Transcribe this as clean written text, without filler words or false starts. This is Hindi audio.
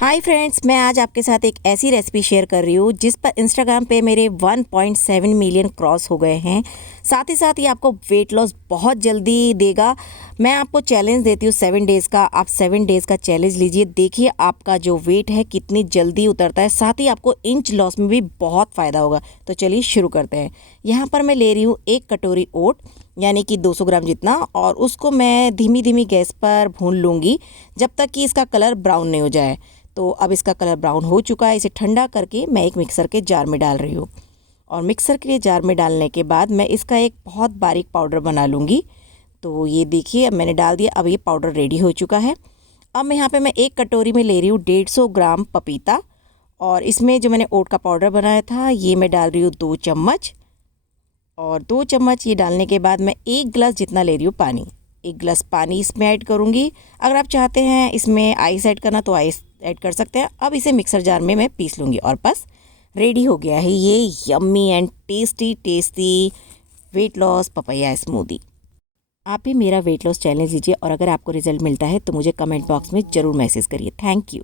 हाय फ्रेंड्स, मैं आज आपके साथ एक ऐसी रेसिपी शेयर कर रही हूँ जिस पर इंस्टाग्राम पे मेरे 1.7 मिलियन क्रॉस हो गए हैं। साथ ही साथ ये आपको वेट लॉस बहुत जल्दी देगा। मैं आपको चैलेंज देती हूँ 7 डेज़ का। आप 7 डेज़ का चैलेंज लीजिए, देखिए आपका जो वेट है कितनी जल्दी उतरता है। साथ ही आपको इंच लॉस में भी बहुत फ़ायदा होगा। तो चलिए शुरू करते हैं। यहाँ पर मैं ले रही हूँ 1 कटोरी ओट, यानी कि 200 ग्राम जितना, और उसको मैं धीमी धीमी गैस पर भून लूँगी जब तक कि इसका कलर ब्राउन नहीं हो जाए। तो अब इसका कलर ब्राउन हो चुका है। इसे ठंडा करके मैं एक मिक्सर के जार में डाल रही हूँ, और मिक्सर के जार में डालने के बाद मैं इसका एक बहुत बारीक पाउडर बना लूँगी। तो ये देखिए, अब मैंने डाल दिया। अब ये पाउडर रेडी हो चुका है। अब मैं यहाँ पे मैं एक कटोरी में ले रही हूँ 150 ग्राम पपीता, और इसमें जो मैंने ओट का पाउडर बनाया था ये मैं डाल रही हूँ 2 चम्मच। और 2 चम्मच ये डालने के बाद मैं 1 गिलास जितना ले रही हूँ पानी। 1 गिलास पानी इसमें ऐड करूँगी। अगर आप चाहते हैं इसमें आइस ऐड करना तो आइस ऐड कर सकते हैं। अब इसे मिक्सर जार में मैं पीस लूँगी, और बस रेडी हो गया है ये yummy and tasty tasty weight loss papaya smoothie. आप भी मेरा वेट लॉस चैलेंज लीजिए, और अगर आपको रिजल्ट मिलता है तो मुझे कमेंट बॉक्स में ज़रूर मैसेज करिए। Thank you.